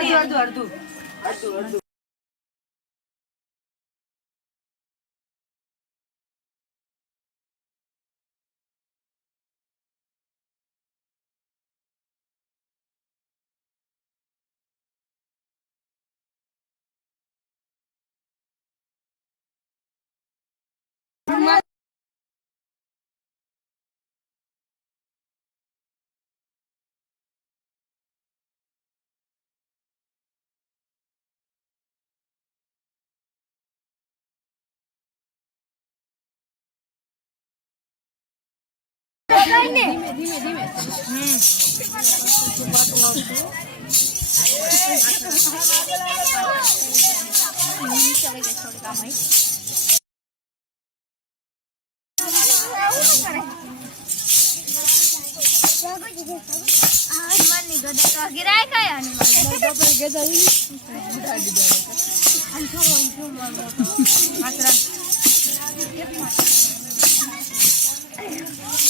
અડધું અડધું અડધું અડધું. અડધું ગિરાય કયા હનુમાનની બસ તો ને પેલા યાર કેને આ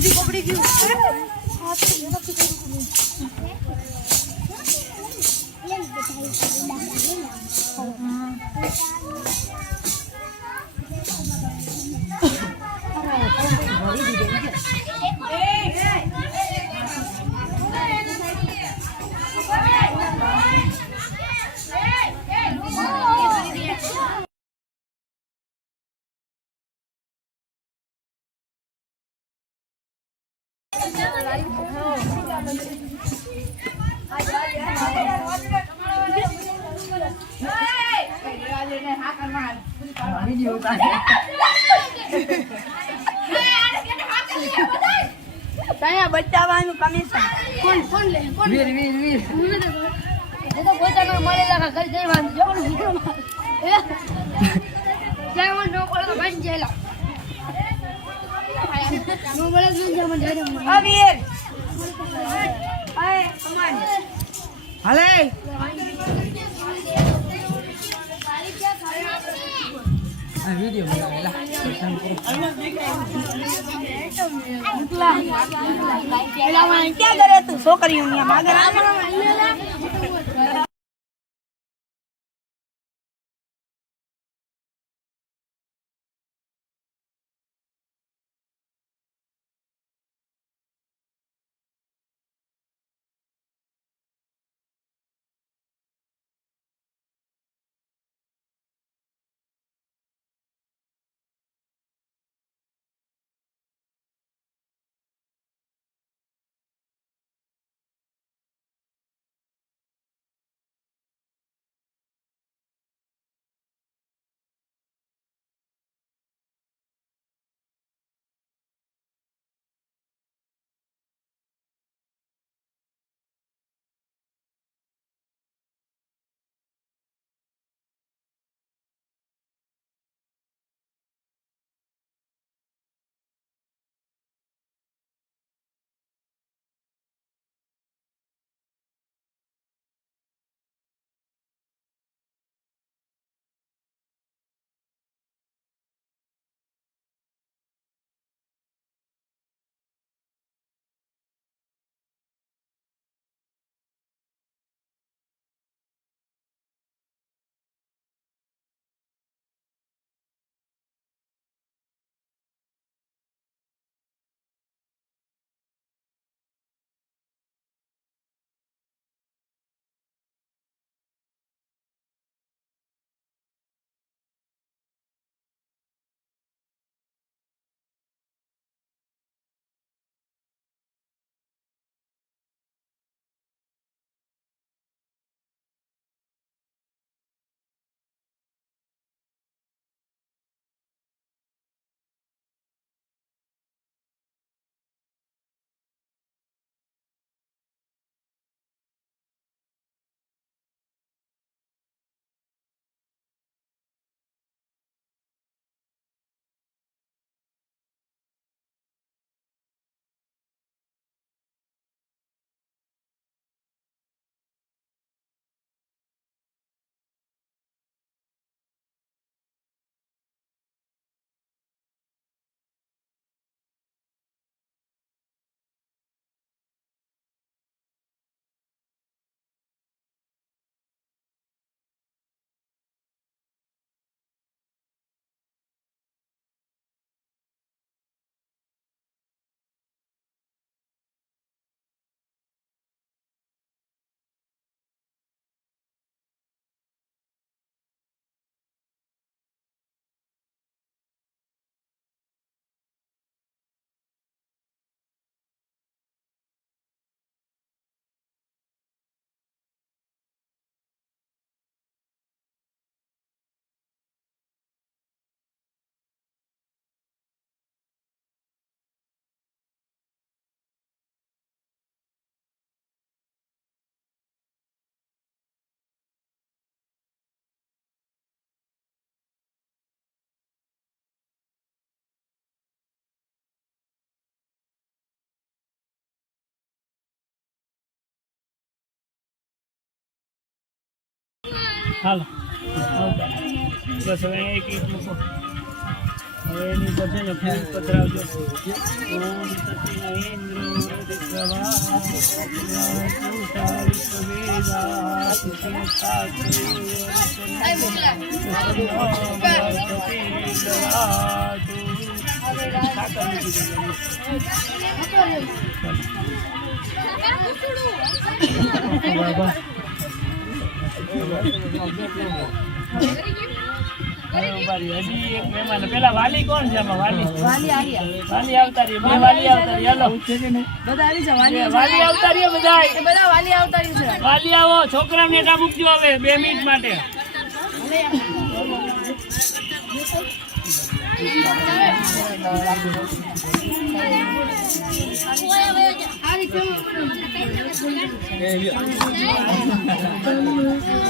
બધી પકડી ગયું. વીડિયો ઉતારે કયા બચાવવાનું કમિશન કોણ કોણ લે કોણ વીર વીર વીર. એ તો પોતાનો મળેલા ઘર જવાનું જવાનું જ્યાં મને નો કોળો તો જેલા. હાલે. આ વીડિયો બનાવેલા. પેલા ક્યાં કરે તું છોકરીઓ હાલો બસ હવે એક એક મૂકો હવે એની ઉપર છે ને ફૂલ પધરાવજો બાબા. વાલી કોણ છે આમાં વાલી વાલી બે વાલી બે વાલી આવતા બધા બધા વાલી વાલી આવો છોકરાને એટા મૂકજો હવે બે મિનિટ માટે બ્રાહ્મણ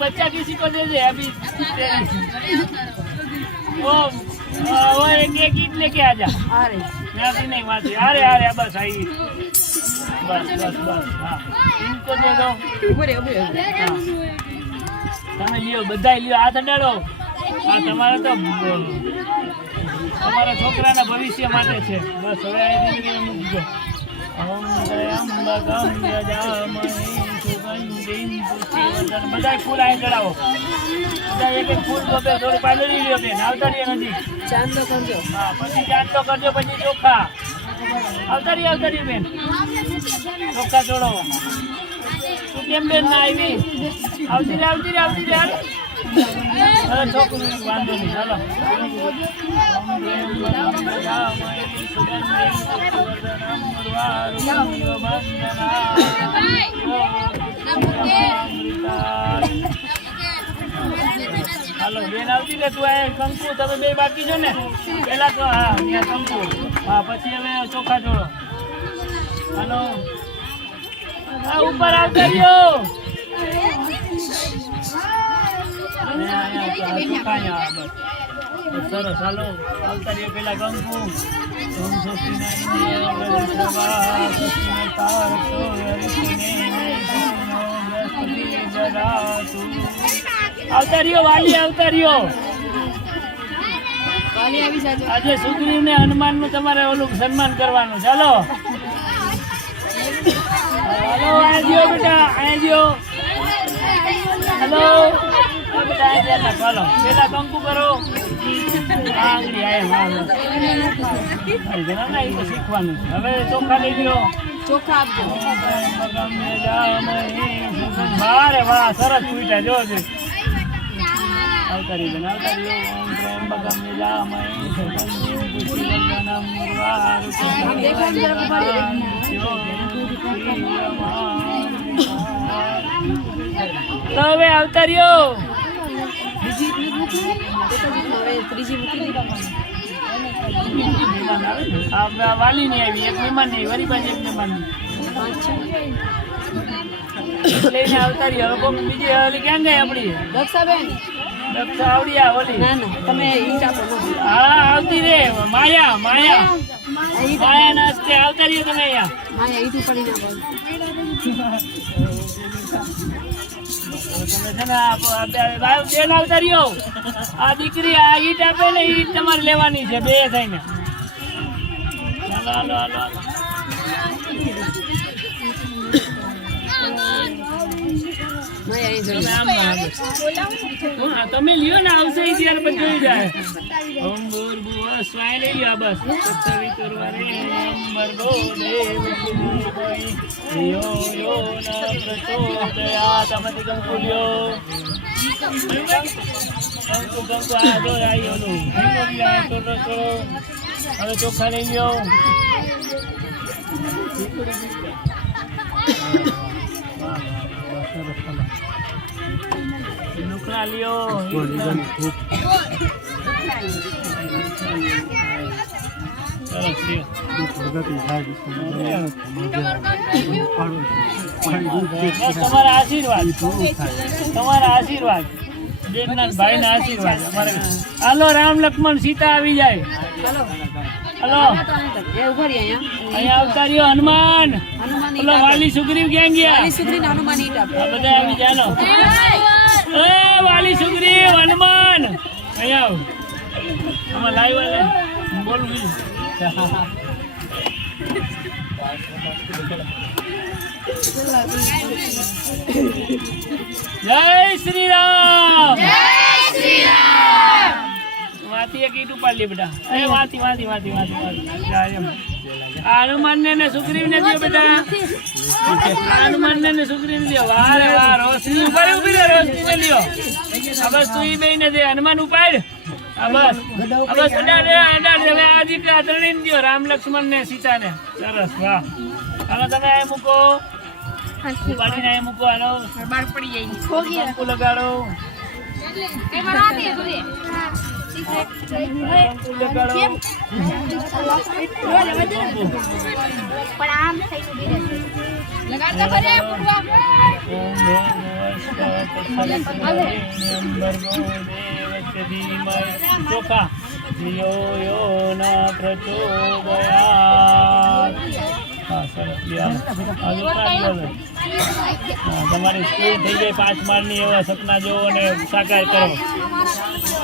बच्चा किसी को दे दे अभी वो आ, वो एक एक ईट लेके आ जा અરે मैं अभी नहीं वहाँ से अरे अरे बस आई બસ બસ બસ હા તમે લ્યો બધા લ્યો હાથ અડાડો આ તમારે તો તમારા છોકરાના ભવિષ્ય માટે છે બસ હવે આ ધીમે મૂકજો બધા ફૂલ અહીં ચડાવો બધા એક એક ફૂલ તો થોડી પાલડી લ્યો બેન આવતા કરજો. હા પછી ચાંદો કરજો પછી ચોખા. આવતા રહ્યો બેન. ચોખા છોડો કેમ બેન ના આવી? આવતી રે આવતી રે આવતી રે, હાલો. છોકરું વાંધો નહીં. ચાલો હાલો, બેન આવતી ને તું આ કંકુ તમે બે બાકી છો ને? પેલા તો, હા, ત્યાં કંકુ હા, પછી હવે ચોખા જોડો હાલો. હા, ઉપર આવતા રહ્યો અહીંયા અહીંયા સરસ, હાલો. આવતા રહ્યો પેલા કંકુ ઓમ સ્વસ્તિના ઇન્દ્રિયો આવતા રહ્યો વાલી આવતા રહ્યો જાજો. આજે સુગ્રીવ ને હનુમાનનું તમારે ઓલું સન્માન કરવાનું. ચાલો. હાલો આયા જ્યો બેટા આયા હલો. ચાલો. પેલા કંકુ કરો. શીખવાનું હવે ચોખા લઈ ગયો. ચોખા આપજો. વાહ સરસ ફૂટ્યા જો રહ્યો બેન આવતા રહ્યો ઓમ ત્રયંબકમ યજામહે સુગંધિમ પુષ્ટિવર્ધનમ ઉર્વારુકમ દેખાય ને જરાક ઊભા તો હવે આવતા રહ્યો બીજી ત્રીજી મૂકી વાલી ની આવી એક મહેમાન નહીં વરી પાછી એક મહેમાન લઈને આવતા રહ્યો હવે બીજી ક્યાં ગઈ આપડી દક્ષાબેન. ના ના. તમે ઈટ આપો હા આવતી રે. માયા માયા. માયા ના આવતા રહ્યો તમે અહીંયા. માયા ને આ દીકરી આ ઈટ આપે ને ઈટ તમારે લેવાની છે બે થઈને. હાલો હાલો હાલો. તમે તમે લ્યો ને આવશે ત્યારે જોઈ જાય ધિયો યો ન પ્રચોદયાત. આમાંથી કંકુ લ્યો કંકુ કંકુ આ જો આઈ ઓલું કંકુ લ્યો, થોડો થોડો. હવે ચોખા લઈ લ્યો Thank લ્યો તમારા આશીર્વાદ. તમારા આશીર્વાદ. દેવનાથ ભાઈના આશીર્વાદ હાલો રામ લક્ષ્મણ સીતા આવી જાય. હાલો. અહીંયા. આવતા રહ્યો હનુમાન. ઓલો વાલી સુગ્રીવ ક્યાં ગયા? આ બધા આવી ચાલો એ વાલી સુગ્રીવ હનુમાન. અહીંયા આવ. આમાં લાઈવ વાલે બોલું બીજું. જય શ્રી રામ. વાતી એક ઈટ ઉપર લે બેટા. એ વાતી વાતી વાતી વાતી હનુમાન ને ને સુગ્રીવ ને દિયો બેટા. હનુમાન ને ને સુગ્રીવ ને દિયો. વાહ રે રોશની ઉપર ઊભી રોશની ને લ્યો બસ તું ઈ બેય દે. હનુમાન ઉપાડ બસ. બસ અડાડ રે હવે આ દીકરા ત્રણેય ને રામ લક્ષ્મણ ને સીતા ને સરસ વાહ. હાલો તમે આ મૂકો. ઉપાડીને આ મૂકો હાલો. કંકુ લગાડો. કંકુ લગાડો ચોખા યો યો ના પ્રચોદયાત હા સરસ લે આવો. આ વિકરાળ બોલો. હા, તમારી સ્કૂલ થઈ જાય પાંચ માળની એવા સપના જોવો અને સાકાર કરો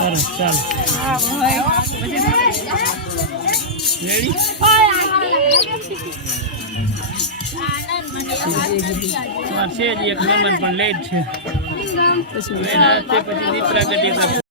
સરસ ચાલો. છે જ એક નંબર પણ લેટ છે. પછી દીપરા કરશું